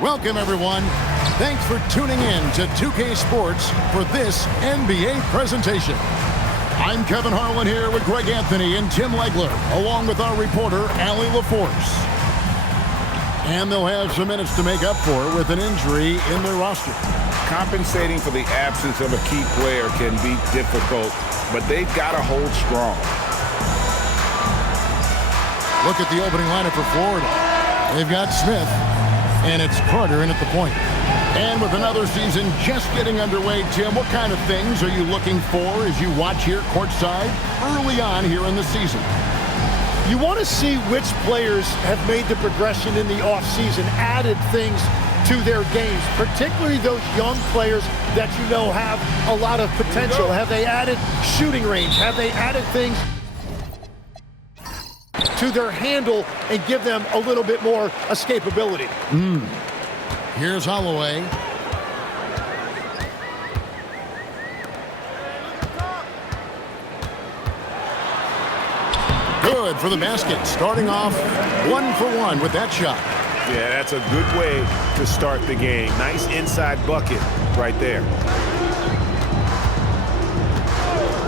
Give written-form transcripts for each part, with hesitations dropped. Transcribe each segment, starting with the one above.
Welcome, everyone. Thanks for tuning in to 2K Sports for this NBA presentation. I'm Kevin Harlan here with Greg Anthony and Tim Legler, along with our reporter, Allie LaForce. And they'll have some minutes to make up for with an injury in their roster. Compensating for the absence of a key player can be difficult, but they've got to hold strong. Look at the opening lineup for Florida. They've got Smith, and it's Carter in at the point. And with another season just getting underway, Tim, what kind of things are you looking for as you watch here courtside early on here in the season? You want to see which players have made the progression in the offseason, added things to their games, particularly those young players that you know have a lot of potential. Have they added shooting range? Have they added things to their handle and give them a little bit more escapability? Here's Holloway. Good for the basket. Starting off 1-for-1 with that shot. Yeah, that's a good way to start the game. Nice inside bucket right there.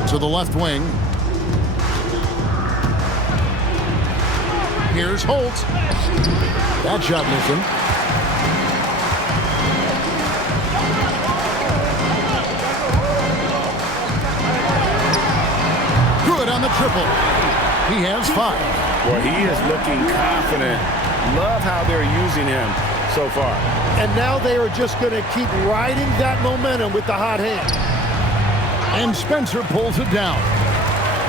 To the left wing. Here's Holt. That shot missing. Good on the triple. He has 5. Well, he is looking confident. Love how they're using him so far. And now they are just going to keep riding that momentum with the hot hand. And Spencer pulls it down.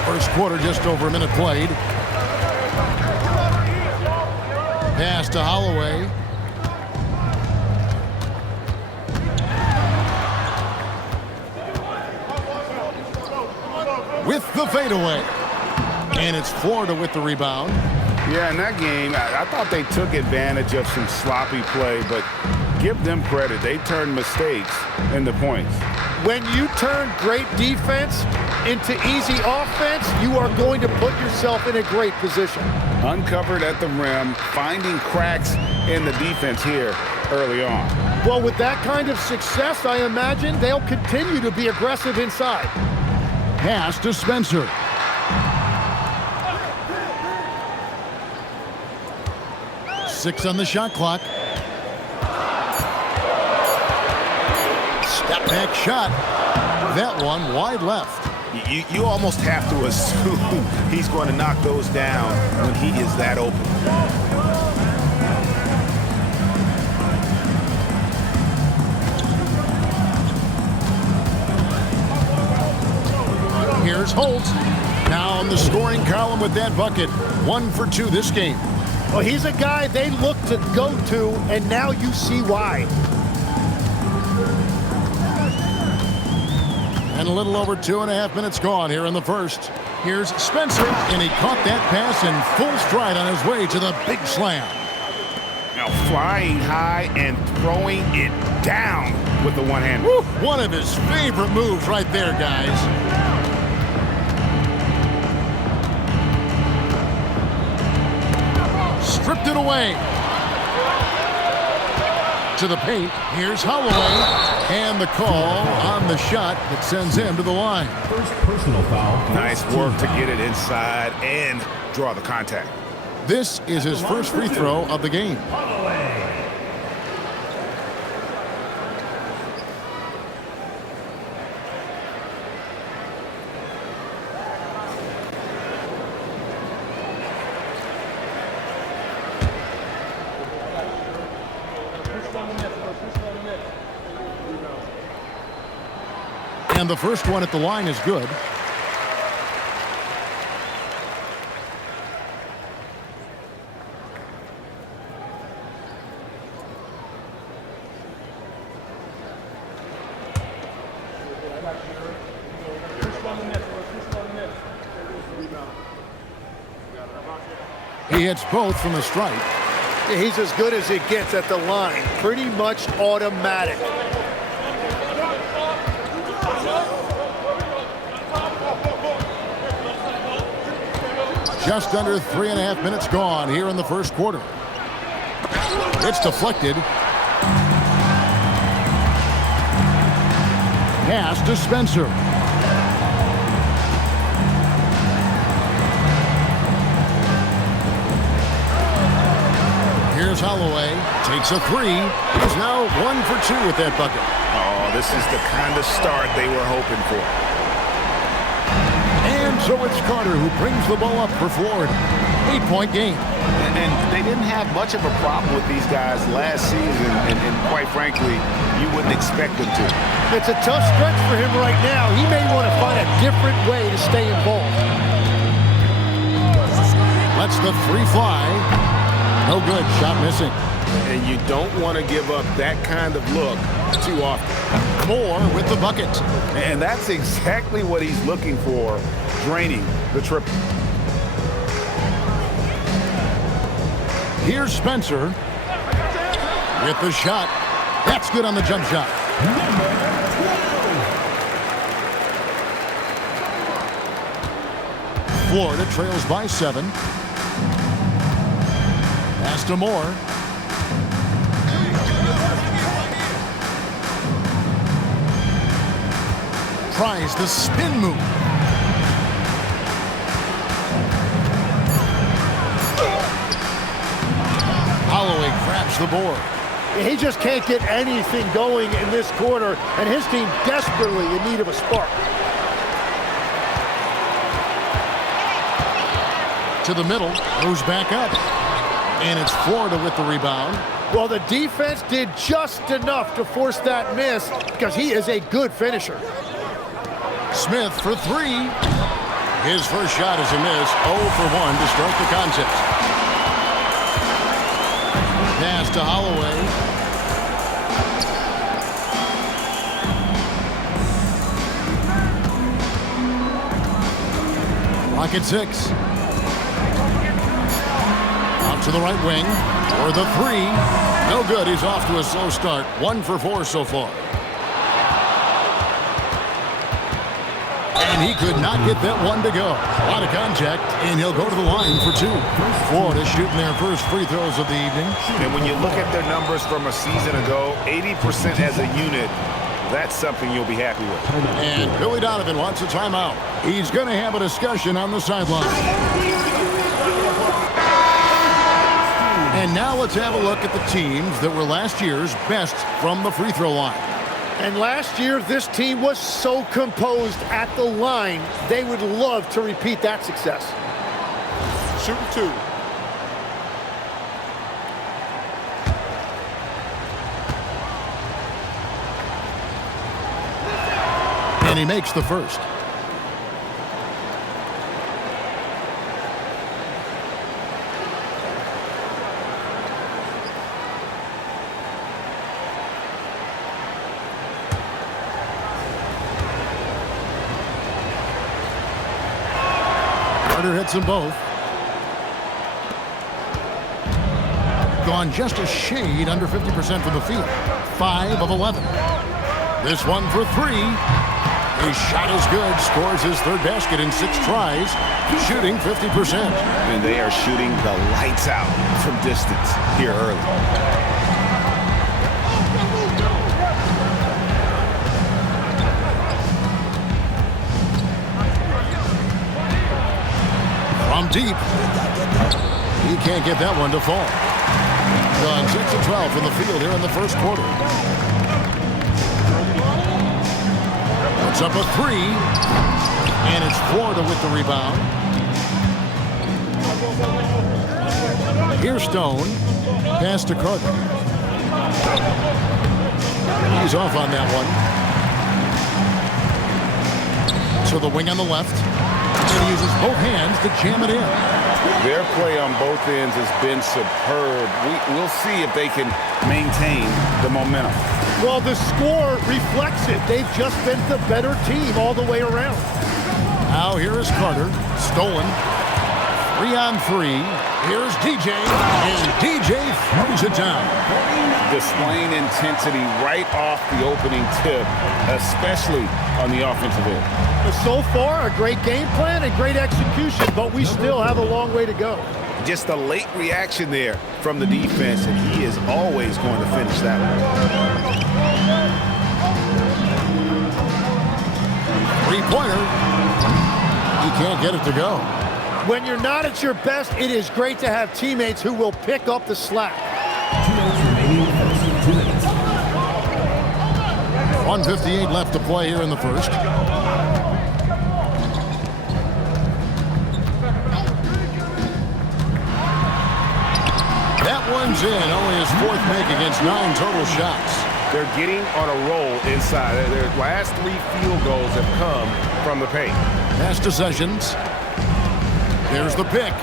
First quarter, just over a minute played. Pass to Holloway. With the fadeaway. And it's Florida with the rebound. Yeah, in that game, I thought they took advantage of some sloppy play, but give them credit. They turned mistakes into points. When you turn great defense into easy offense, you are going to put yourself in a great position. Uncovered at the rim, finding cracks in the defense here early on. Well, with that kind of success, I imagine they'll continue to be aggressive inside. Pass to Spencer. Six on the shot clock. Step back shot. That one wide left. You almost have to assume he's going to knock those down when he is that open. Here's Holt. Now on the scoring column with that bucket. 1 for 2 this game. Well, he's a guy they look to go to, and now you see why. And a little over 2.5 minutes gone here in the first. Here's Spencer, and he caught that pass in full stride on his way to the big slam. Now flying high and throwing it down with the one hand. Woo, one of his favorite moves right there, guys. Stripped it away. To the paint. Here's Holloway. And the call on the shot that sends him to the line. First personal foul. Nice work to get it inside and draw the contact. This is his first free throw of the game. And the first one at the line is good. He hits both from the stripe. He's as good as it gets at the line. Pretty much automatic. Just under 3.5 minutes gone here in the first quarter. It's deflected. Pass to Spencer. Here's Holloway. Takes a three. He's now 1 for 2 with that bucket. Oh, this is the kind of start they were hoping for. And so it's Carter who brings the ball up for Florida. 8-point game. And they didn't have much of a problem with these guys last season, and quite frankly, you wouldn't expect them to. It's a tough stretch for him right now. He may want to find a different way to stay involved. Lets the three fly. No good. Shot missing. And you don't want to give up that kind of look too often. Moore with the bucket. And that's exactly what he's looking for, draining the triple. Here's Spencer with the shot. That's good on the jump shot. Florida trails by 7. Pass to Moore. Tries the spin move. Holloway grabs the board. He just can't get anything going in this quarter, and his team desperately in need of a spark. To the middle, goes back up. And it's Florida with the rebound. Well, the defense did just enough to force that miss because he is a good finisher. Smith for 3. His first shot is a miss. 0 for 1 to start the contest. Pass to Holloway. Rocket 6. Out to the right wing. For the 3. No good. He's off to a slow start. 1 for 4 so far. And he could not get that one to go. A lot of contact, and he'll go to the line for 2. Florida shooting their first free throws of the evening. And when you look at their numbers from a season ago, 80% as a unit, that's something you'll be happy with. And Billy Donovan wants a timeout. He's going to have a discussion on the sideline. And now let's have a look at the teams that were last year's best from the free throw line. And last year, this team was so composed at the line, they would love to repeat that success. Shooting 2. And he makes the first. Carter hits them both. Gone just a shade under 50% from the field. 5 of 11. This one for 3. His shot is good. Scores his third basket in 6 tries. Shooting 50%. And they are shooting the lights out from distance here early. From deep. He can't get that one to fall. Gone 6 of 12 from the field here in the first quarter. Puts up a 3. And it's Florida with the rebound. Here's Stone. Pass to Carter. He's off on that one. To the wing on the left. And he uses both hands to jam it in. Their play on both ends has been superb. We'll see if they can maintain the momentum. Well, the score reflects it. They've just been the better team all the way around. Now here is Carter. Stolen. 3 on 3. Here's DJ. And DJ throws it down. Displaying intensity right off the opening tip, especially on the offensive end. So far, a great game plan and great execution, but we still have a long way to go. Just a late reaction there from the defense, and he is always going to finish that one. Three-pointer. He can't get it to go. When you're not at your best, it is great to have teammates who will pick up the slack. 2 minutes remaining. 2 minutes. 1:58 left to play here in the first. That one's in. Only his fourth make against 9 total shots. They're getting on a roll inside. Their last 3 field goals have come from the paint. Pass to Sessions. There's the pick.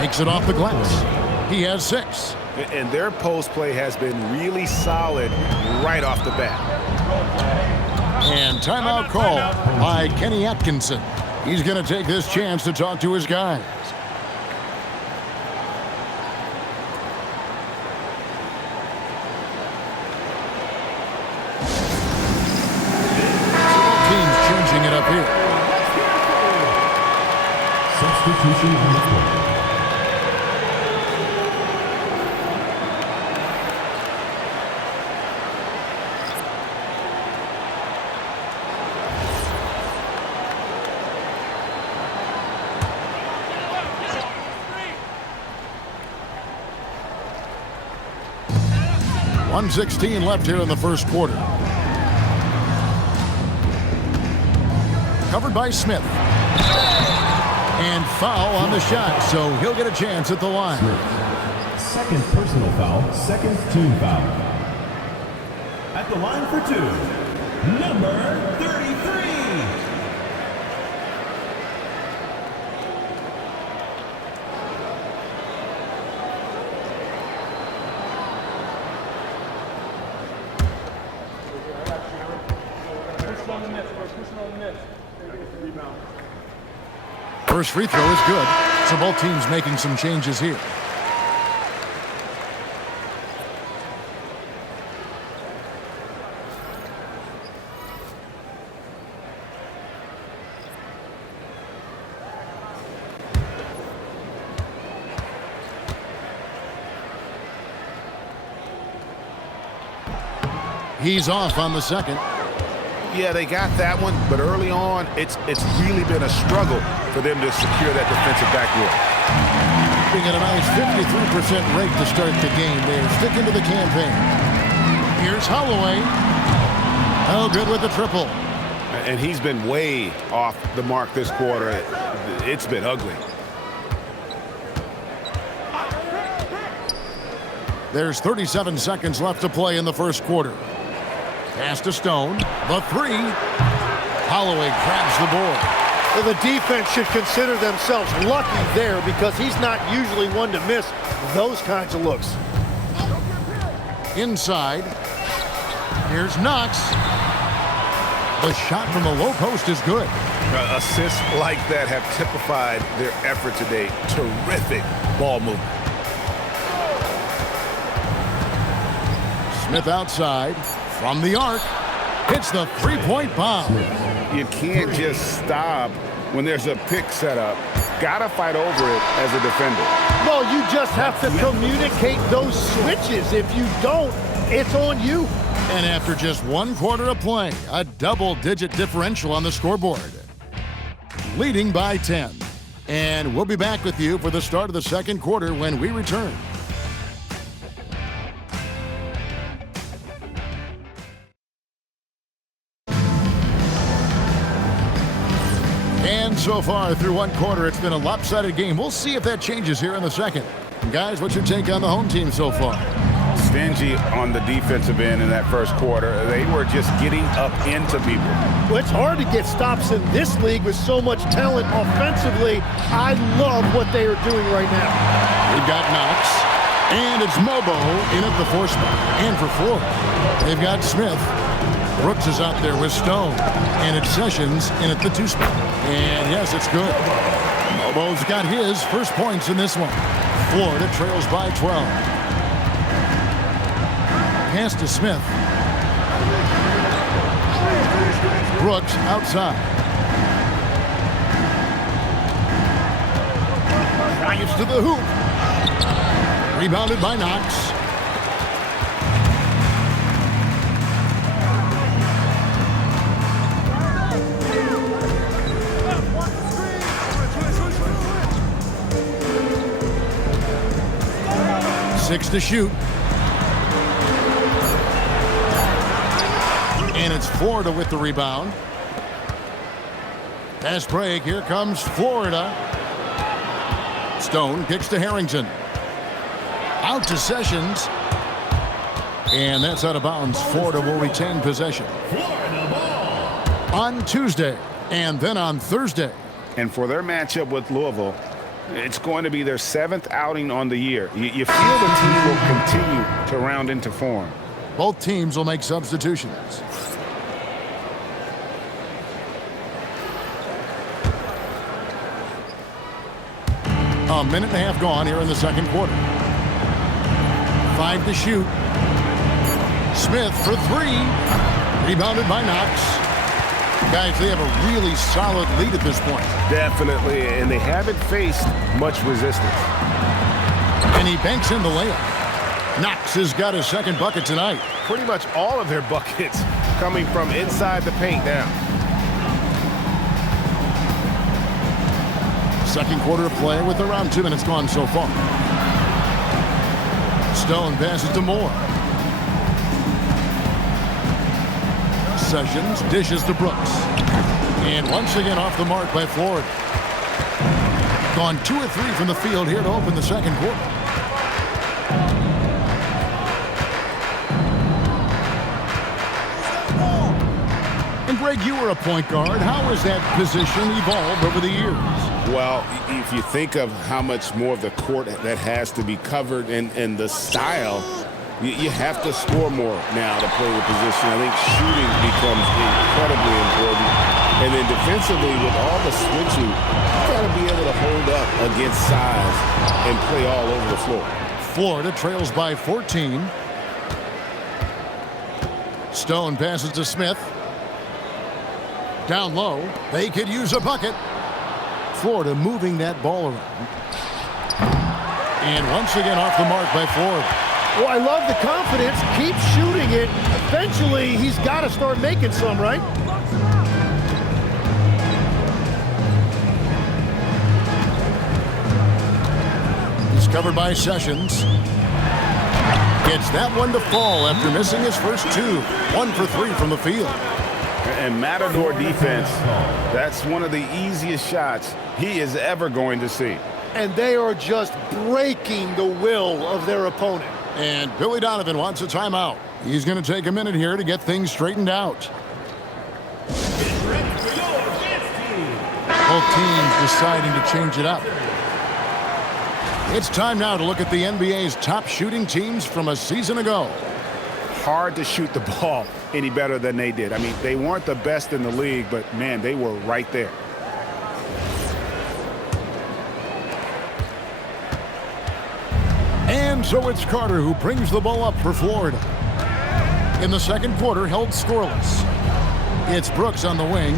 Makes it off the glass. He has 6. And their post play has been really solid right off the bat. And timeout call by Kenny Atkinson. He's going to take this chance to talk to his guys. Team's changing it up here. Substitution on the floor. .116 left here in the first quarter. Covered by Smith. And foul on the shot, so he'll get a chance at the line. Smith. Second personal foul, second team foul. At the line for 2, number 33. First free throw is good, so both teams making some changes here. He's off on the second. Yeah, they got that one, but early on, it's really been a struggle for them to secure that defensive backboard. Being at a nice 53% rate to start the game. They're sticking to the campaign. Here's Holloway. Oh, good with the triple. And he's been way off the mark this quarter. It's been ugly. There's 37 seconds left to play in the first quarter. Pass to Stone. The 3. Holloway grabs the board. Well, the defense should consider themselves lucky there because he's not usually one to miss those kinds of looks. Inside. Here's Knox. The shot from the low post is good. Assists like that have typified their effort today. Terrific ball movement. Smith outside. From the arc. Hits the three-point bomb. You can't just stop when there's a pick set up. Gotta fight over it as a defender. Well, you just have to communicate those switches. If you don't, it's on you. And after just 1 quarter of play, a double-digit differential on the scoreboard. Leading by 10. And we'll be back with you for the start of the second quarter when we return. And so far through 1 quarter, it's been a lopsided game. We'll see if that changes here in the second. And guys, what's your take on the home team so far? Stingy on the defensive end in that first quarter. They were just getting up into people. Well, it's hard to get stops in this league with so much talent offensively. I love what they are doing right now. We've got Knox. And it's Mobo in at the 4 spot. And for 4, they've got Smith. Brooks is out there with Stone. And it's Sessions in at the 2 spot. And yes, it's good. Mobo's got his first points in this one. Florida trails by 12. Pass to Smith. Brooks outside. Drives to the hoop. Rebounded by Knox. 6 to shoot. And it's Florida with the rebound. Pass break. Here comes Florida. Stone kicks to Harrington. Out to Sessions. And that's out of bounds. Florida will retain possession. On Tuesday and then on Thursday. And for their matchup with Louisville, it's going to be their 7th outing on the year. You feel the team will continue to round into form. Both teams will make substitutions. A minute and a half gone here in the second quarter. 5 to shoot. Smith for 3. Rebounded by Knox. Guys, they have a really solid lead at this point. Definitely, and they haven't faced much resistance. And he banks in the layup. Knox has got his second bucket tonight. Pretty much all of their buckets coming from inside the paint now. Second quarter of play with around 2 minutes gone so far. Stone passes to Moore. Sessions dishes to Brooks. And once again off the mark by Florida. Gone 2 or 3 from the field here to open the second quarter. And Greg, you were a point guard. How has that position evolved over the years? Well, if you think of how much more of the court that has to be covered and the style, you have to score more now to play the position. I think shooting becomes incredibly important. And then defensively, with all the switching, you got to be able to hold up against size and play all over the floor. Florida trails by 14. Stone passes to Smith. Down low. They could use a bucket. Florida moving that ball around. And once again off the mark by Florida. Well, I love the confidence. Keep shooting it. Eventually, he's got to start making some, right? He's covered by Sessions. Gets that one to fall after missing his first 2. 1 for 3 from the field. And Matador defense, that's one of the easiest shots he is ever going to see. And they are just breaking the will of their opponent. And Billy Donovan wants a timeout. He's going to take a minute here to get things straightened out. Both teams deciding to change it up. It's time now to look at the NBA's top shooting teams from a season ago. Hard to shoot the ball any better than they did. I mean, they weren't the best in the league, but, man, they were right there. And so it's Carter who brings the ball up for Florida. In the second quarter, held scoreless. It's Brooks on the wing.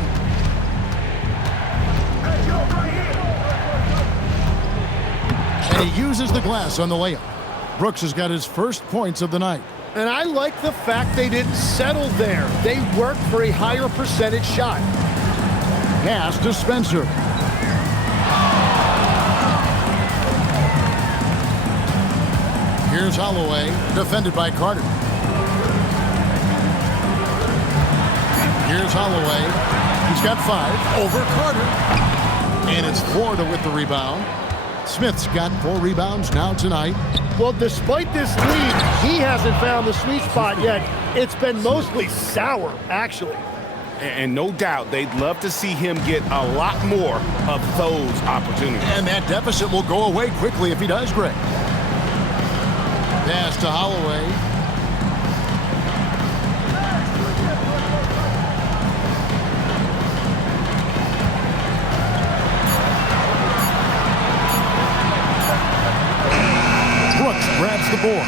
And he uses the glass on the layup. Brooks has got his first points of the night. And I like the fact they didn't settle there. They worked for a higher percentage shot. Pass to Spencer. Here's Holloway, defended by Carter. Here's Holloway. He's got 5 over Carter. And it's Florida with the rebound. Smith's got 4 rebounds now tonight. Well, despite this lead, he hasn't found the sweet spot yet. It's been mostly sour, actually. And no doubt they'd love to see him get a lot more of those opportunities. And that deficit will go away quickly if he does, Greg. Pass to Holloway. Brooks grabs the board.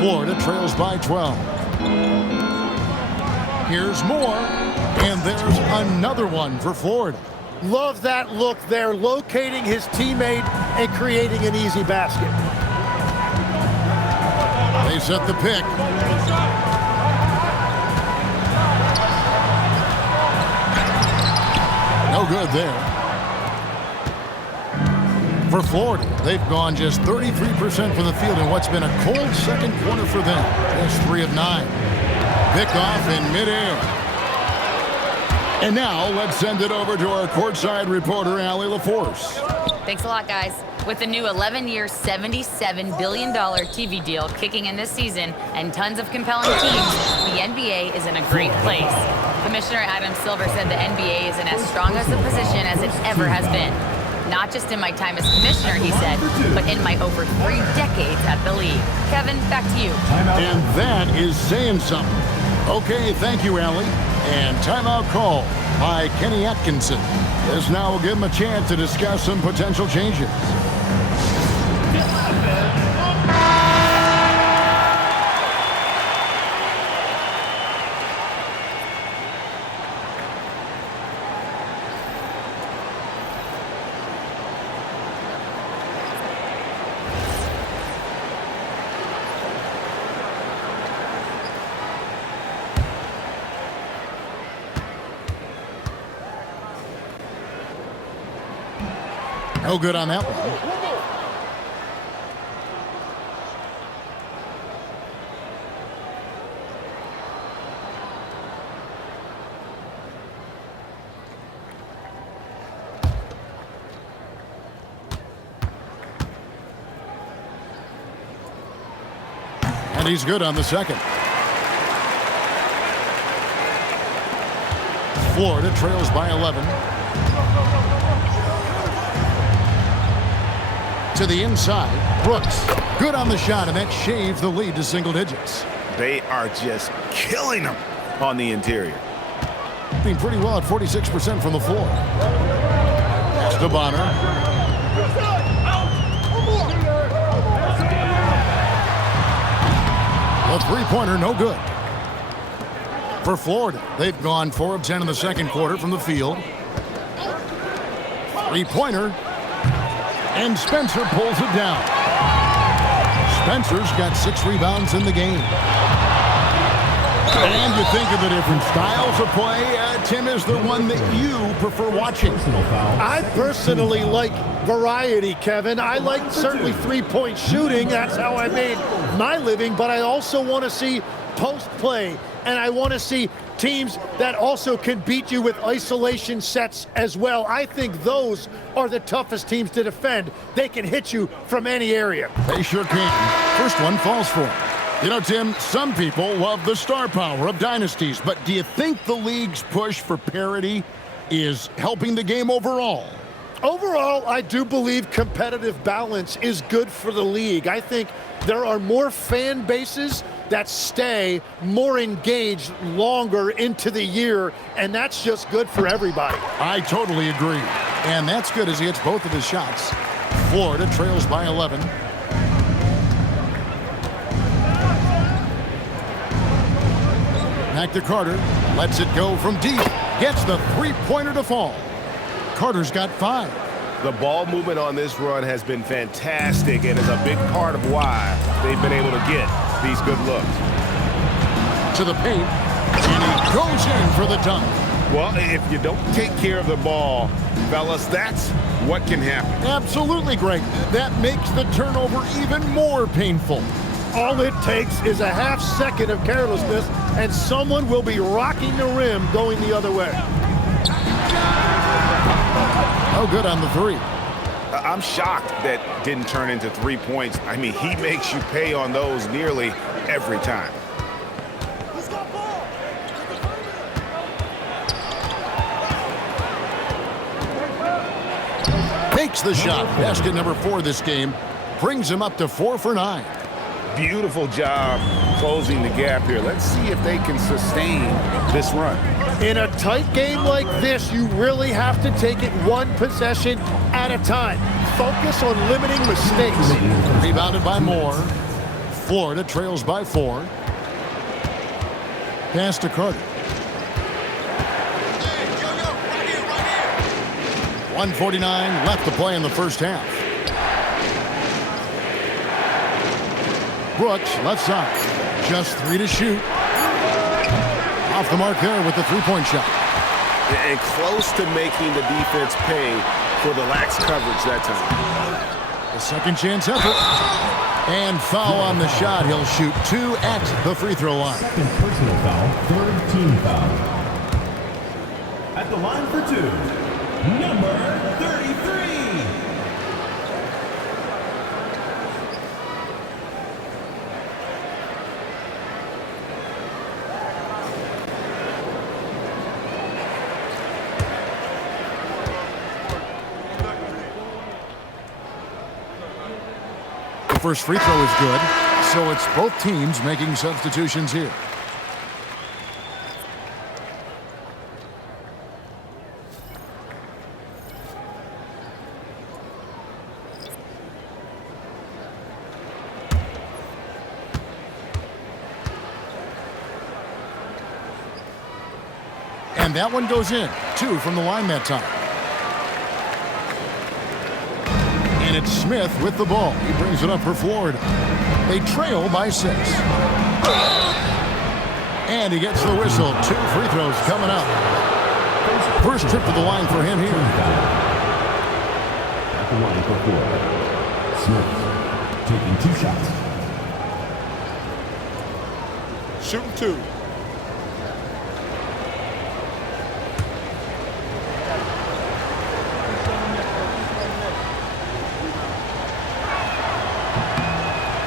Florida trails by 12. Here's more, and there's another one for Florida. Love that look there, locating his teammate and creating an easy basket. They set the pick. No good there. For Florida, they've gone just 33% from the field in what's been a cold second quarter for them. Just 3 of 9. Pickoff in midair. And now let's send it over to our courtside reporter, Allie LaForce. Thanks a lot, guys. With the new 11-year, $77 billion TV deal kicking in this season and tons of compelling teams, the NBA is in a great place. Commissioner Adam Silver said the NBA is in as strong as a position as it ever has been. Not just in my time as commissioner, he said, but in my over 3 decades at the league. Kevin, back to you. And that is saying something. Okay, thank you, Allie. And timeout call by Kenny Atkinson. This now will give him a chance to discuss some potential changes. No good on that one. And he's good on the second. Florida trails by 11. To the inside, Brooks. Good on the shot, and that shaves the lead to single digits. They are just killing them on the interior. Being pretty well at 46% from the floor. Pass to Bonner. The three-pointer, no good. For Florida, they've gone 4 of 10 in the second quarter from the field. Three-pointer. And Spencer pulls it down. Spencer's got 6 rebounds in the game. And you think of the different styles of play. Tim, is there one that you prefer watching? I personally like variety, Kevin. I like certainly three-point shooting. That's how I made my living. But I also want to see post play. And I want to see teams that also can beat you with isolation sets as well. I think those are the toughest teams to defend. They can hit you from any area. They sure can. First one falls for them. You know, Tim, some people love the star power of dynasties, but do you think the league's push for parity is helping the game overall? Overall, I do believe competitive balance is good for the league. I think there are more fan bases that stay more engaged longer into the year, and that's just good for everybody. I totally agree. And that's good as he hits both of his shots. Florida trails by 11. Back to Carter. Lets it go from deep. Gets the three-pointer to fall. Carter's got 5. The ball movement on this run has been fantastic and is a big part of why they've been able to get these good looks. To the paint, and he goes in for the dunk. Well, if you don't take care of the ball, fellas, that's what can happen. Absolutely, Greg. That makes the turnover even more painful. All it takes is a half second of carelessness, and someone will be rocking the rim going the other way. No good on the 3. I'm shocked that didn't turn into 3 points. I mean, he makes you pay on those nearly every time. Takes the shot. Basket number 4 this game. Brings him up to 4 for 9. Beautiful job closing the gap here. Let's see if they can sustain this run. In a tight game like this, you really have to take it one possession at a time. Focus on limiting mistakes. Rebounded by Moore. Florida trails by 4. Pass to Carter. 1:49 left to play in the first half. Brooks, left side. Just 3 to shoot. Off the mark there with the three-point shot. and close to making the defense pay for the lax coverage that time. The second chance effort. And foul on the shot. He'll shoot 2 at the free throw line. Second personal foul, third team foul. At the line for 2, number 33. The first free throw is good, so it's both teams making substitutions here. And that one goes in. 2 from the line that time. And it's Smith with the ball. He brings it up for Florida. They trail by 6. And he gets the whistle. 2 free throws coming up. First trip to the line for him here. At the line for 4, Smith taking 2 shots. Shooting 2.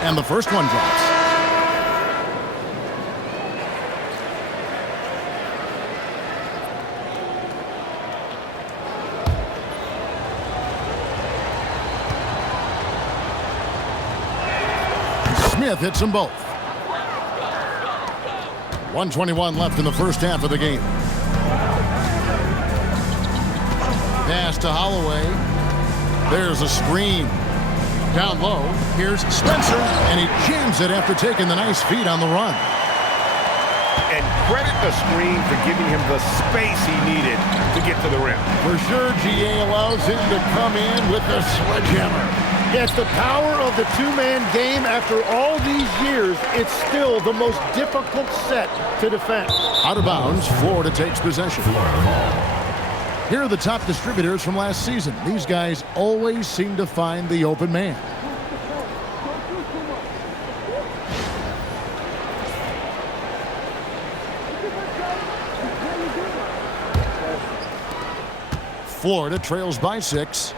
And the first one drops. Smith hits them both. 1:21 left in the first half of the game. Pass to Holloway. There's a screen. Down low, here's Spencer, and he jams it after taking the nice feed on the run. And credit the screen for giving him the space he needed to get to the rim. For sure, GA allows him to come in with the sledgehammer. Yeah, it's the power of the two-man game. After all these years, it's still the most difficult set to defend. Out of bounds, Florida takes possession. Here are the top distributors from last season. These guys always seem to find the open man. Florida trails by 6.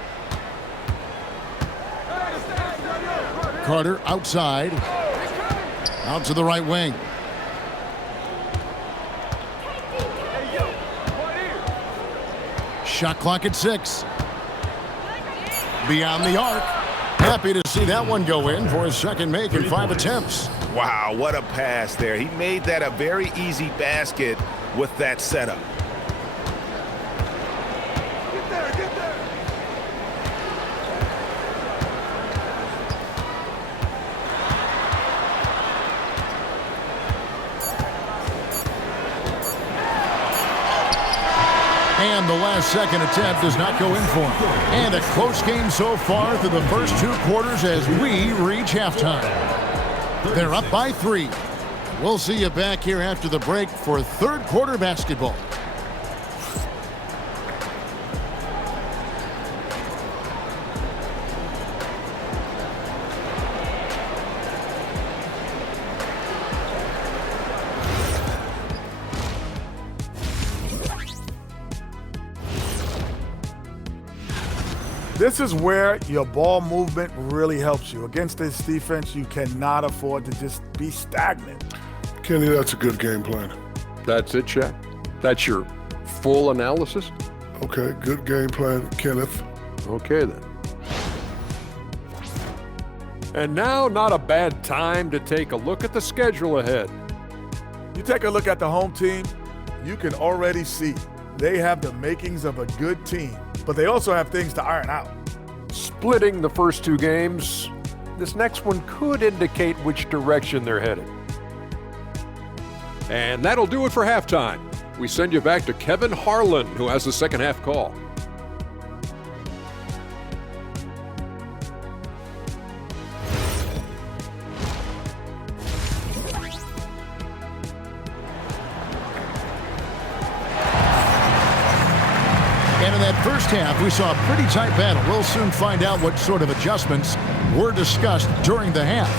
Carter outside. Out to the right wing. Shot clock at 6. Beyond the arc. Happy to see that one go in for his second make in 5 attempts. Wow, what a pass there. He made that a very easy basket with that setup. And the last second attempt does not go in for him. And a close game so far through the first 2 quarters as we reach halftime. They're up by 3. We'll see you back here after the break for third quarter basketball. This is where your ball movement really helps you. Against this defense, you cannot afford to just be stagnant. Kenny, that's a good game plan. That's it, Shaq? That's your full analysis? Okay, good game plan, Kenneth. Okay, then. And now, not a bad time to take a look at the schedule ahead. You take a look at the home team, you can already see they have the makings of a good team, but they also have things to iron out. Splitting the first 2 games, this next one could indicate which direction they're headed. And that'll do it for halftime. We send you back to Kevin Harlan, who has the second half call. that first half, we saw a pretty tight battle. We'll soon find out what sort of adjustments were discussed during the half.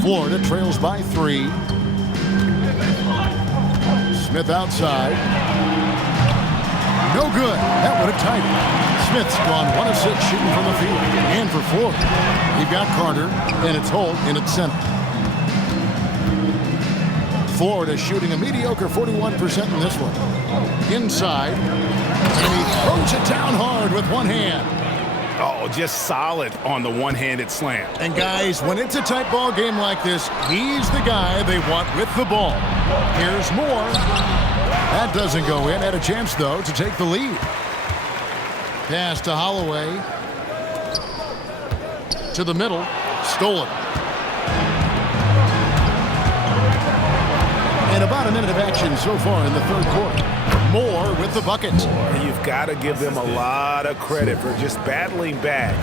Florida trails by 3. Smith outside. No good. That would have tied it. Smith's gone 1 of 6 shooting from the field. And for Florida, you've got Carter, and it's Holt in its center. Florida shooting a mediocre 41% in this one. Inside, and he throws it down hard with one hand. Oh, just solid on the one-handed slam. And guys, when it's a tight ball game like this, he's the guy they want with the ball. Here's more. That doesn't go in. Had a chance, though, to take the lead. Pass to Holloway. To the middle. Stolen. And about a minute of action so far in the third quarter. Moore with the bucket. You've got to give them a lot of credit for just battling back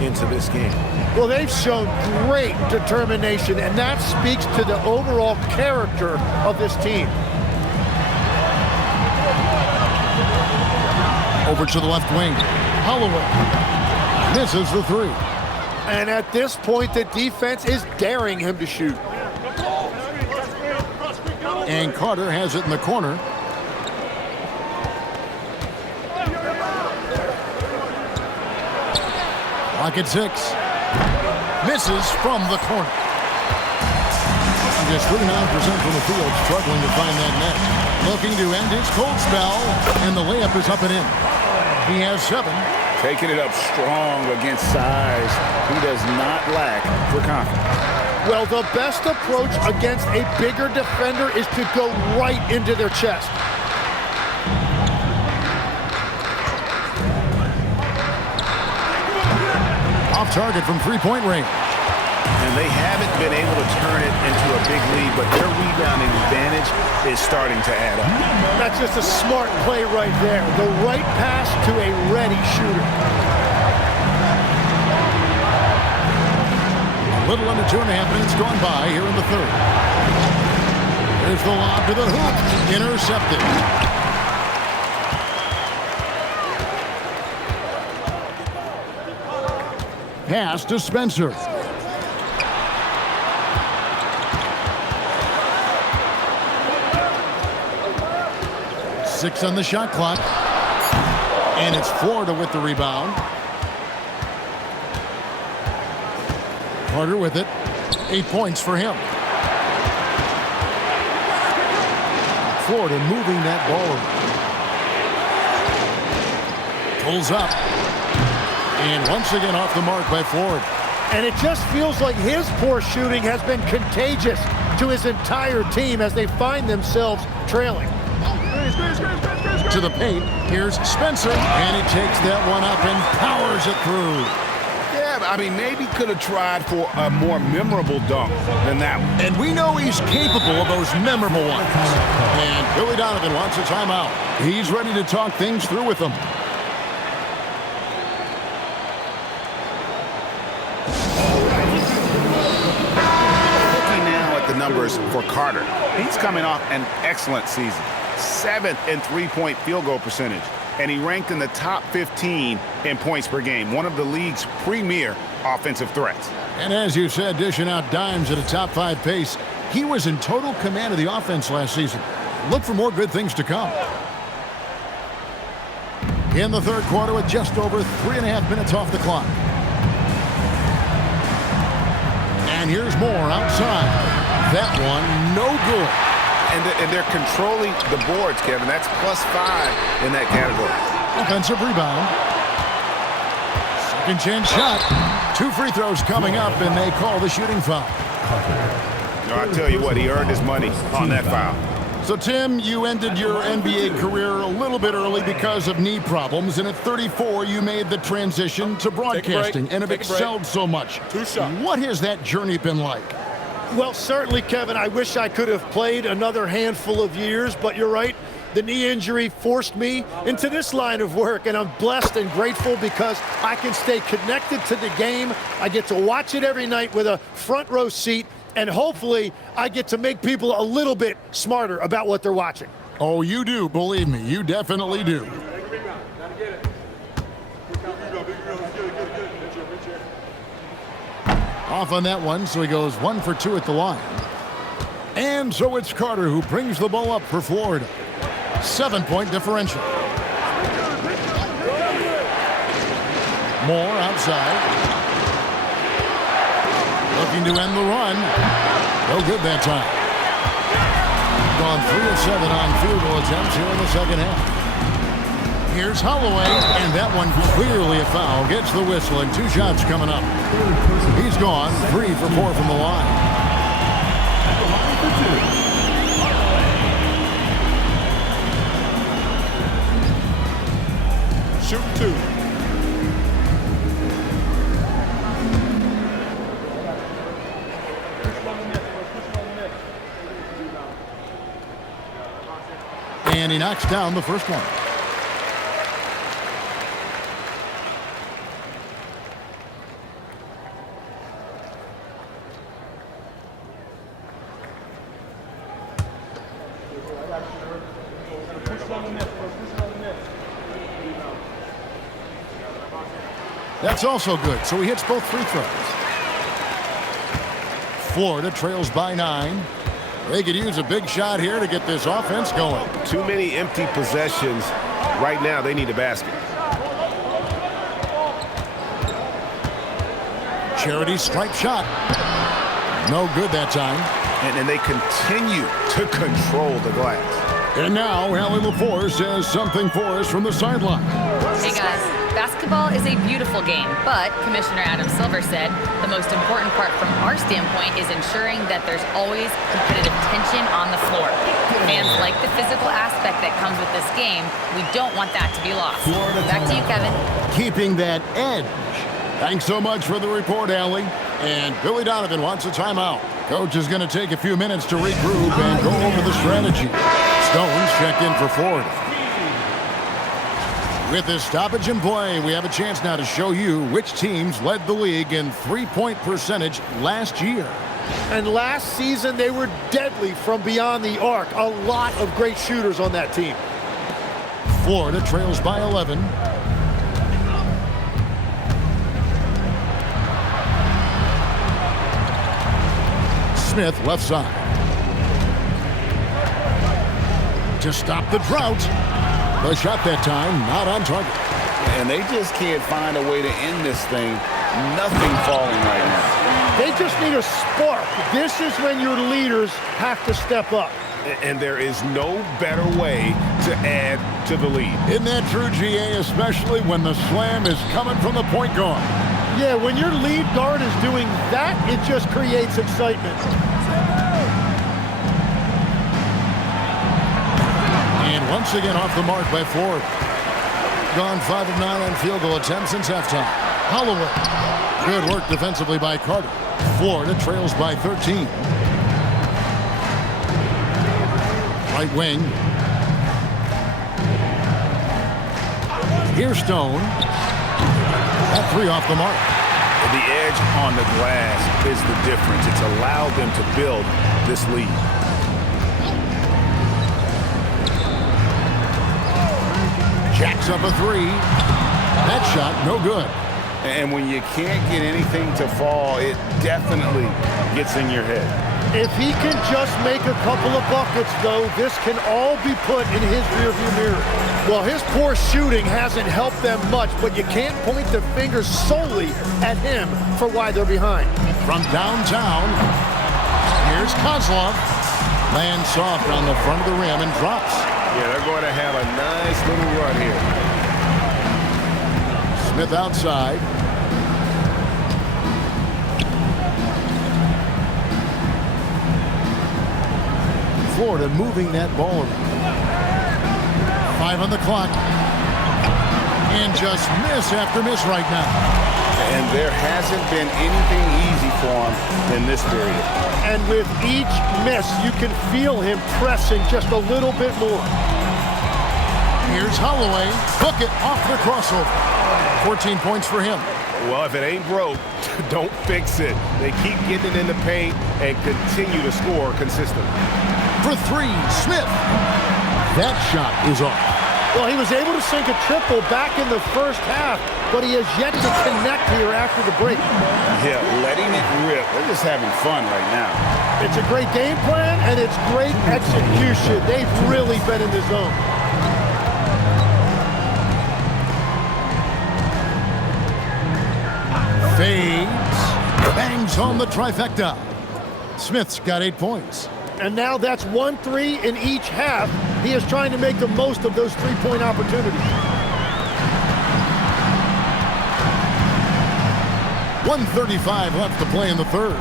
into this game. Well, they've shown great determination, and that speaks to the overall character of this team. Over to the left wing. Holloway misses the 3. And at this point, the defense is daring him to shoot. And Carter has it in the corner. Clock at 6. Misses from the corner. Just 39% from the field, struggling to find that net. Looking to end his cold spell, and the layup is up and in. He has 7. Taking it up strong against size. He does not lack for confidence. Well, the best approach against a bigger defender is to go right into their chest. Off target from three-point range. And they haven't been able to turn it into a big lead, but their rebounding advantage is starting to add up. That's just a smart play right there. The right pass to a ready shooter. A little under 2.5 minutes gone by here in the third. There's the lob to the hoop. Intercepted. Pass to Spencer. Six on the shot clock. And it's Florida with the rebound. Carter with it. 8 points for him. Florida moving that ball around. Pulls up. And once again off the mark by Florida. And it just feels like his poor shooting has been contagious to his entire team as they find themselves trailing. To the paint, here's Spencer, and he takes that one up and powers it through. Yeah, I mean, maybe could have tried for a more memorable dunk than that one. And we know he's capable of those memorable ones. And Billy Donovan wants a timeout. He's ready to talk things through with them. Looking now at the numbers for Carter. He's coming off an excellent season. 7th in three-point field goal percentage. And he ranked in the top 15 in points per game, one of the league's premier offensive threats. And as you said, dishing out dimes at a top 5 pace, he was in total command of the offense last season. Look for more good things to come. In the third quarter with just over 3.5 minutes off the clock. And here's more outside. That one, no good. And they're controlling the boards, Kevin. That's +5 in that category. Offensive rebound. Second chance shot. 2 free throws coming up, and they call the shooting foul. I'll tell you what, he earned his money on that foul. So, Tim, you ended your NBA career a little bit early because of knee problems, and at 34, you made the transition to broadcasting and have excelled so much. What has that journey been like? Well, certainly, Kevin, I wish I could have played another handful of years, but you're right. The knee injury forced me into this line of work, and I'm blessed and grateful because I can stay connected to the game. I get to watch it every night with a front row seat, and hopefully I get to make people a little bit smarter about what they're watching. Oh, you do, believe me, you definitely do. Off on that one, so he goes 1 for 2 at the line. And so it's Carter who brings the ball up for Florida. 7-point differential. Moore outside. Looking to end the run. No good that time. Gone 3 of 7 on field goal attempts here in the second half. Here's Holloway, and that one clearly a foul. Gets the whistle, and 2 shots coming up. He's gone 3 for 4 from the line. Shoot 2. And he knocks down the first one. That's also good, so he hits both free throws. Florida trails by 9. They could use a big shot here to get this offense going. Too many empty possessions. Right now, they need a basket. Charity stripe shot. No good that time. And they continue to control the glass. And now, Allie LaForce has something for us from the sideline. Hey guys, basketball is a beautiful game, but Commissioner Adam Silver said the most important part from our standpoint is ensuring that there's always competitive tension on the floor. Fans like the physical aspect that comes with this game. We don't want that to be lost. Back to you, Kevin. Keeping that edge. Thanks so much for the report, Allie. And Billy Donovan wants a timeout. Coach is going to take a few minutes to regroup and go over the strategy. Stones checked in for Florida. With this stoppage in play, we have a chance now to show you which teams led the league in three-point percentage last year. And last season, they were deadly from beyond the arc. A lot of great shooters on that team. Florida trails by 11. Smith left side. To stop the drought. The shot that time, not on target. And they just can't find a way to end this thing. Nothing falling right now. They just need a spark. This is when your leaders have to step up. And there is no better way to add to the lead. Isn't that true, GA, especially when the slam is coming from the point guard? Yeah, when your lead guard is doing that, it just creates excitement. And once again off the mark by Florida. Gone 5 of 9 on field goal attempts since halftime. Holloway. Good work defensively by Carter. Florida trails by 13. Right wing. Here's Stone. That 3 off the mark. The edge on the glass is the difference. It's allowed them to build this lead. Jacks up a 3. That shot, no good. And when you can't get anything to fall, it definitely gets in your head. If he can just make a couple of buckets, though, this can all be put in his rearview mirror. Well, his poor shooting hasn't helped them much, but you can't point the finger solely at him for why they're behind. From downtown, here's Kozlov. Lands soft on the front of the rim and drops. Yeah, they're going to have a nice little run here. Smith outside. Florida moving that ball around. 5 on the clock. And just miss after miss right now. and there hasn't been anything easy for him in this period. And with each miss, you can feel him pressing just a little bit more. Here's Holloway. Hook it off the crossover. 14 points for him. Well, if it ain't broke, don't fix it. They keep getting it in the paint and continue to score consistently. For three, Smith. That shot is off. Well, he was able to sink a triple back in the first half, but he has yet to connect here after the break. Yeah, letting it rip. They're just having fun right now. It's a great game plan, and it's great execution. They've really been in the zone. Fades. Bangs home the trifecta. Smith's got 8 points. And now that's 1-3 in each half. He is trying to make the most of those three-point opportunities. 1:35 left to play in the third.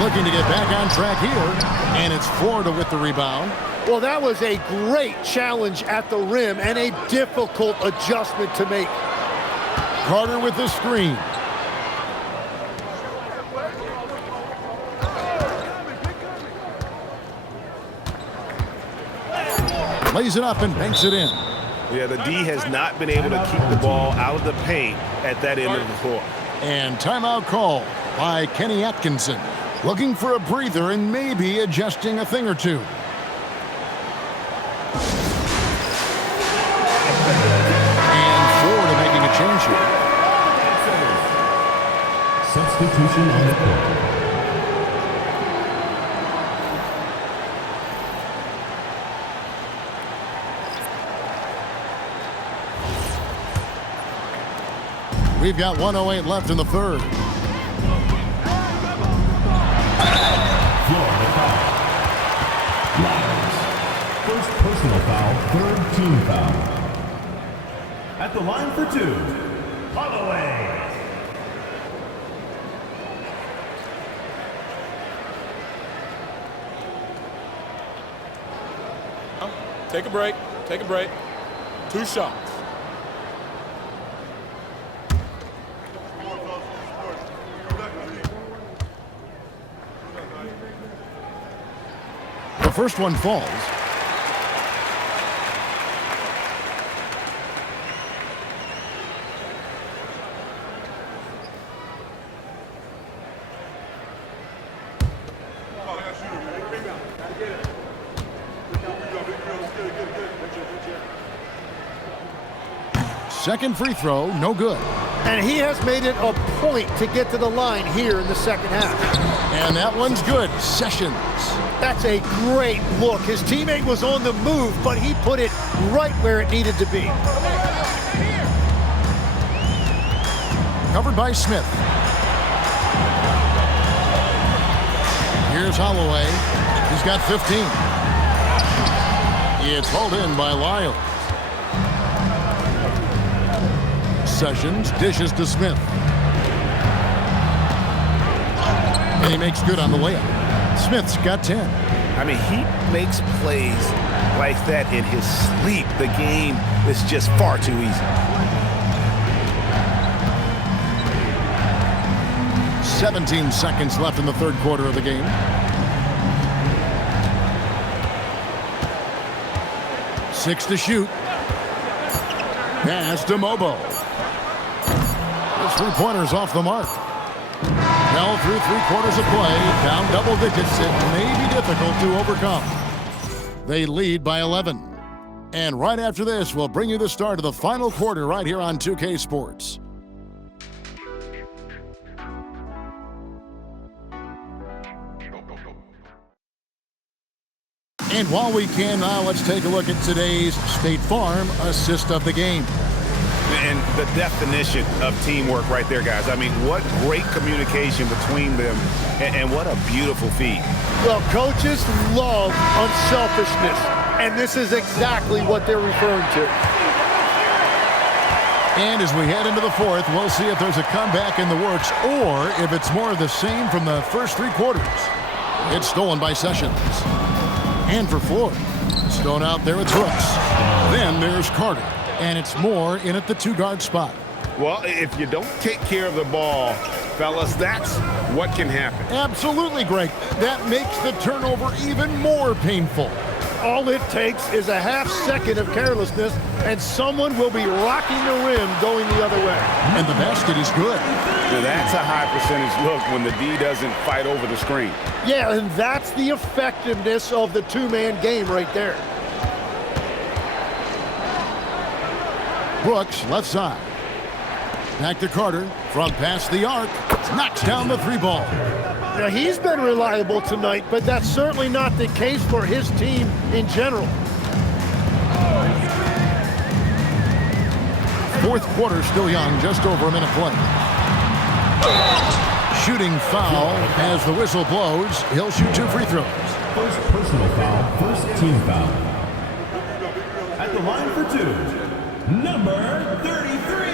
Looking to get back on track here, and it's Florida with the rebound. Well, that was a great challenge at the rim and a difficult adjustment to make. Carter with the screen. Lays it up and banks it in. Yeah, the D has not been able to keep the ball out of the paint at that end of the floor. And timeout call by Kenny Atkinson. Looking for a breather and maybe adjusting a thing or two. And Florida making a change here. Substitution on the court. We've got 1:08 left in the third. Florida foul. Lions. First personal foul, third team foul. At the line for two, Holloway. Take a break. Take a break. 2 shots. The first one falls. Second free throw, no good. And he has made it a point to get to the line here in the second half. And that one's good. Sessions. That's a great look. His teammate was on the move, but he put it right where it needed to be. Covered by Smith. Here's Holloway. He's got 15. It's hauled in by Lyles. Sessions dishes to Smith. And he makes good on the layup. Smith's got 10. I mean, he makes plays like that in his sleep. The game is just far too easy. 17 seconds left in the third quarter of the game. Six to shoot. Pass to Mobo. His three-pointer's off the mark. Well, through 3/4 of play, down double digits, it may be difficult to overcome. They lead by 11. And right after this, we'll bring you the start of the final quarter right here on 2K Sports. And while we can now, let's take a look at today's State Farm assist of the game. And the definition of teamwork right there, guys. I mean, what great communication between them, and what a beautiful feed. Well, coaches love unselfishness, and this is exactly what they're referring to. And as we head into the fourth, we'll see if there's a comeback in the works or if it's more of the same from the first 3 quarters. It's stolen by Sessions. And for Florida, Stone out there, it's Brooks. Then there's Carter. And it's Moore in at the 2-guard spot. Well, if you don't take care of the ball, fellas, that's what can happen. Absolutely, Greg. That makes the turnover even more painful. All it takes is a half second of carelessness, and someone will be rocking the rim going the other way. And the basket is good. Now, that's a high percentage look when the D doesn't fight over the screen. Yeah, and that's the effectiveness of the two-man game right there. Brooks, left side. Back to Carter. Front past the arc. Knocks down the three ball. Now, he's been reliable tonight, but that's certainly not the case for his team in general. Fourth quarter still young, just over a minute play. Shooting foul as the whistle blows. He'll shoot 2 free throws. First personal foul, first team foul. At the line for 2, number 33.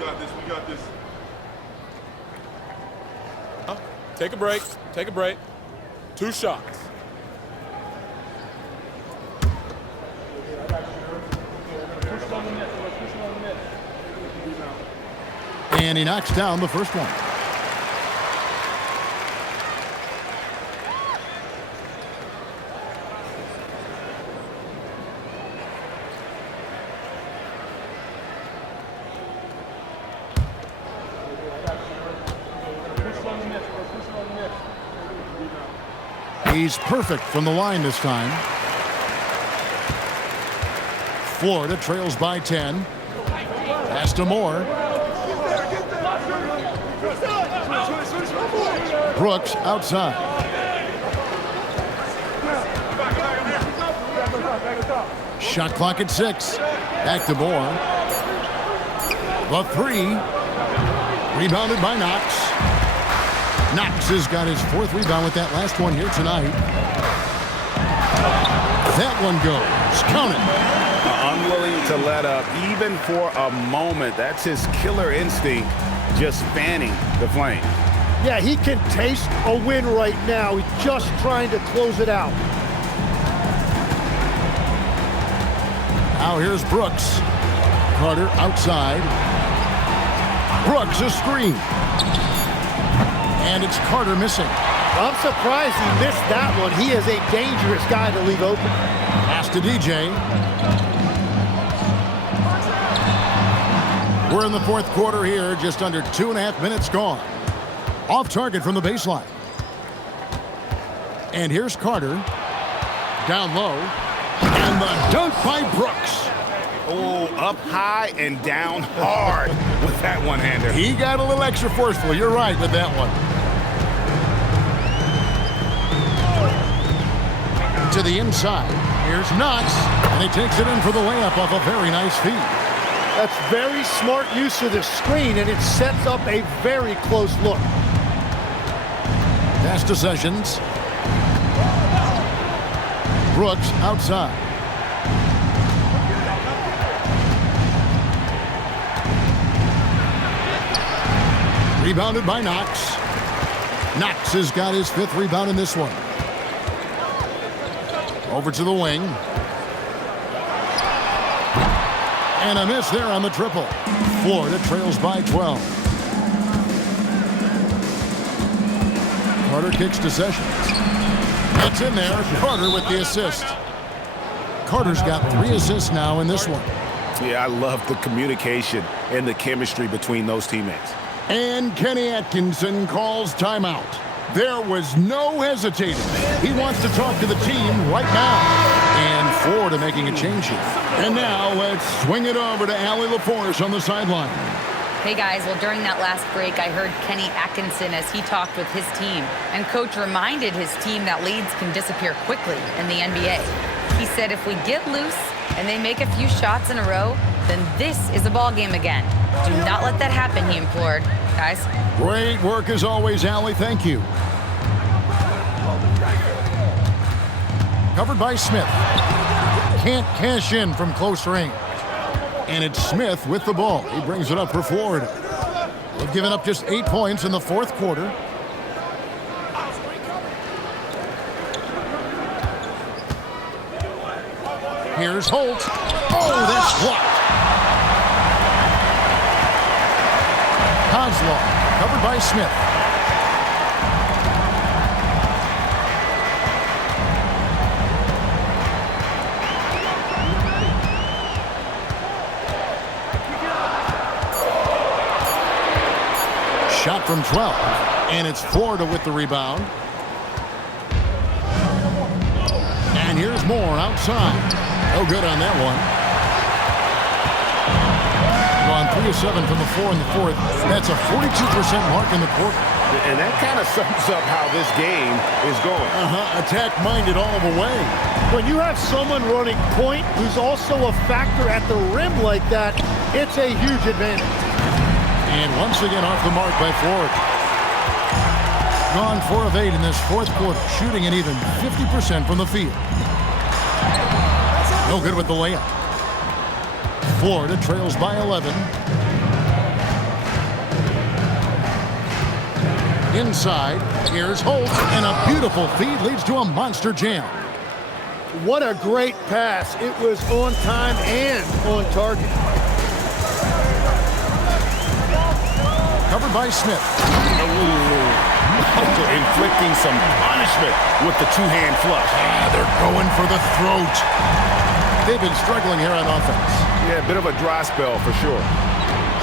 We got this. Take a break. Take a break. 2 shots. And he knocks down the first one. He's perfect from the line this time. Florida trails by 10. Pass to Moore. Brooks outside. Shot clock at 6. Back to Moore. The 3. Rebounded by Knox. Knox has got his 4th rebound with that last one here tonight. That one goes. Count it. Unwilling to let up even for a moment. That's his killer instinct, just fanning the flame. Yeah, he can taste a win right now. He's just trying to close it out. Now here's Brooks. Carter outside. Brooks a screen. And it's Carter missing. I'm surprised he missed that one. He is a dangerous guy to leave open. Pass to DJ. We're in the fourth quarter here, just under 2.5 minutes gone. Off target from the baseline. And here's Carter. Down low. And the dunk by Brooks. Oh, up high and down hard with that one-hander. He got a little extra forceful. You're right with that one. To the inside. Here's Knox. And he takes it in for the layup off a very nice feed. That's very smart use of the screen, and it sets up a very close look. Pass to Sessions. Brooks outside. Rebounded by Knox. Knox has got his 5th rebound in this one. Over to the wing. And a miss there on the triple. Florida trails by 12. Carter kicks to Sessions. That's in there. Carter with the assist. Carter's got 3 assists now in this one. Yeah, I love the communication and the chemistry between those teammates. And Kenny Atkinson calls timeout. There was no hesitating. He wants to talk to the team right now. And Florida making a change here. And now let's swing it over to Allie LaForce on the sideline. Hey guys, well during that last break I heard Kenny Atkinson as he talked with his team. And coach reminded his team that leads can disappear quickly in the NBA. He said if we get loose and they make a few shots in a row, then this is a ball game again. Do not let that happen, he implored. Guys. Great work as always, Allie. Thank you. Covered by Smith. Can't cash in from close range. And it's Smith with the ball. He brings it up for Florida. They've given up just 8 points in the fourth quarter. Here's Holt. Oh, that's blocked. Kozlov covered by Smith. Shot from 12, and it's Florida with the rebound. And here's Moore outside. No good on that one. On 3 of 7 from the floor in the fourth. That's a 42% mark in the quarter. And that kind of sums up how this game is going. Attack-minded all the way. When you have someone running point who's also a factor at the rim like that, it's a huge advantage. And once again off the mark by Florida. Gone 4 of 8 in this fourth quarter, shooting an even 50% from the field. No good with the layup. Florida trails by 11. Inside, here's Holt, and a beautiful feed leads to a monster jam. What a great pass. It was on time and on target. Covered by Smith. Inflicting some punishment with the two-hand flush. They're going for the throat. They've been struggling here on offense. Yeah, a bit of a dry spell for sure.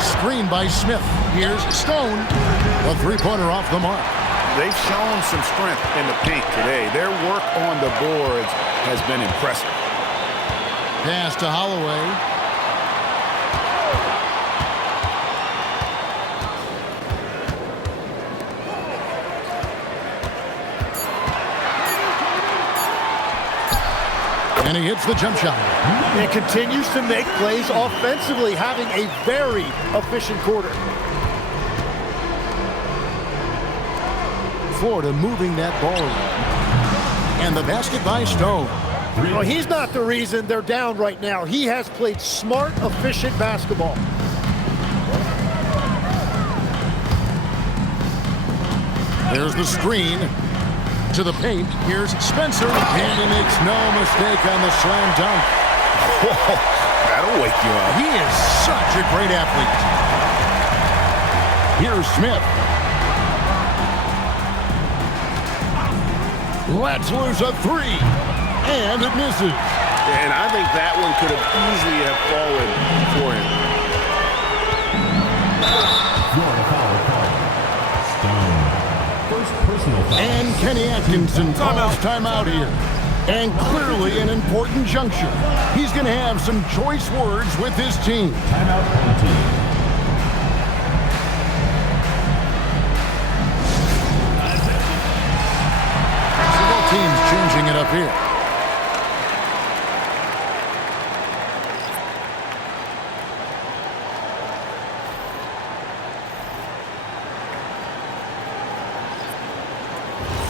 Screen by Smith. Here's Stone. A three-pointer off the mark. They've shown some strength in the paint today. Their work on the boards has been impressive. Pass to Holloway. And he hits the jump shot. And continues to make plays offensively, having a very efficient quarter. Florida moving that ball around. And the basket by Stone. Well, he's not the reason they're down right now. He has played smart, efficient basketball. There's the screen. To the paint, here's Spencer, and he makes no mistake on the slam dunk. Whoa, that'll wake you up. He is such a great athlete. Here's Smith. Lets loose a three, and it misses. And I think that one could have easily have fallen for him. And Kenny Atkinson calls timeout here. And clearly an important juncture. He's going to have some choice words with his team. Timeout team. Both teams changing it up here.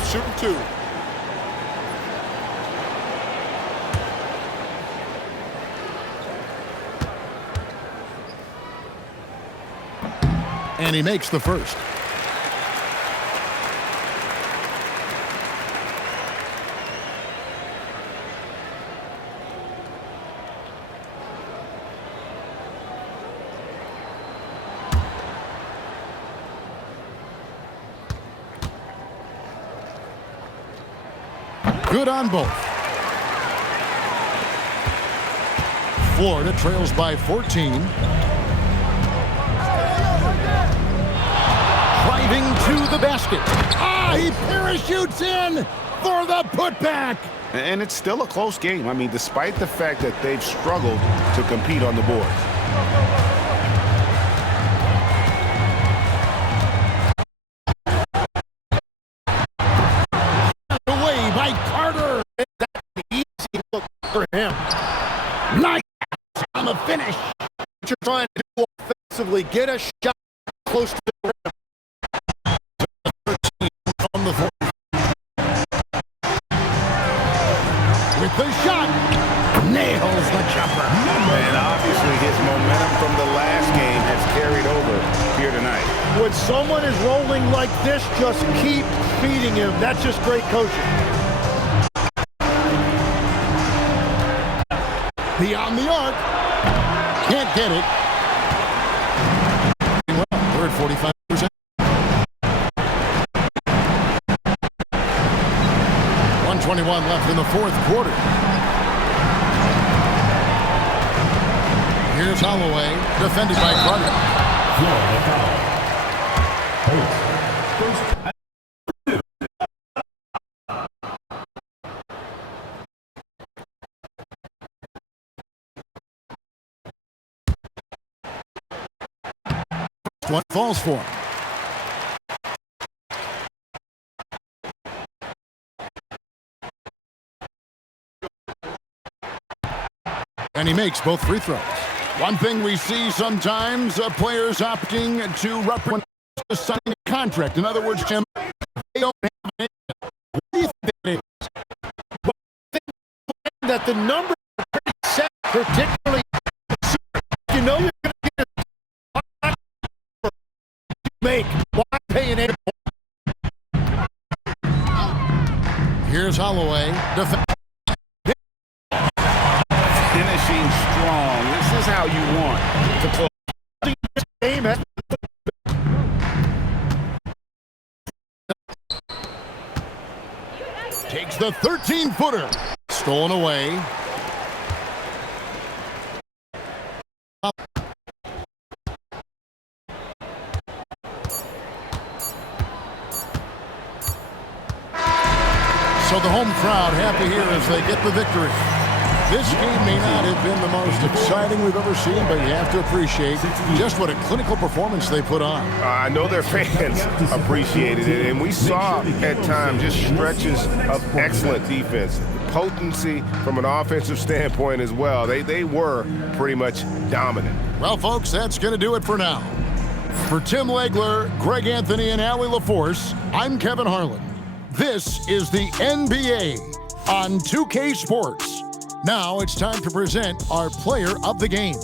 Shooting two. And he makes the first. Good on both. Florida trails by 14. Driving to the basket. He parachutes in for the putback. And it's still a close game. I mean, despite the fact that they've struggled to compete on the boards. For him. Nice on the finish. What you're trying to do offensively, get a shot close to the rim. On the floor. With the shot. Nails the jumper. And obviously his momentum from the last game has carried over here tonight. When someone is rolling like this, just keep feeding him. That's just great coaching. Beyond the arc. Can't get it. Well, we're at 45%. 1:21 left in the fourth quarter. Here's Holloway, defended by Carter. Florida foul. Holtz. First. One falls for him. And he makes both free throws. One thing we see sometimes, players opting to represent to sign a contract. In other words, Jim, they don't have an income. What do you think that is? Well, I think that the numbers are pretty set, particularly you know you're going to get a make. Why pay an agent? Here's Holloway. Finishing strong. This is how you want to close. Game Takes the 13-footer. Stolen away. So the home crowd happy here as they get the victory. This game may not have been the most exciting we've ever seen, but you have to appreciate just what a clinical performance they put on. I know their fans appreciated it, and we saw at times just stretches of excellent defense. Potency from an offensive standpoint as well. They were pretty much dominant. Well, folks, that's going to do it for now. For Tim Legler, Greg Anthony, and Allie LaForce, I'm Kevin Harlan. This is the NBA on 2K Sports. Now it's time to present our player of the game.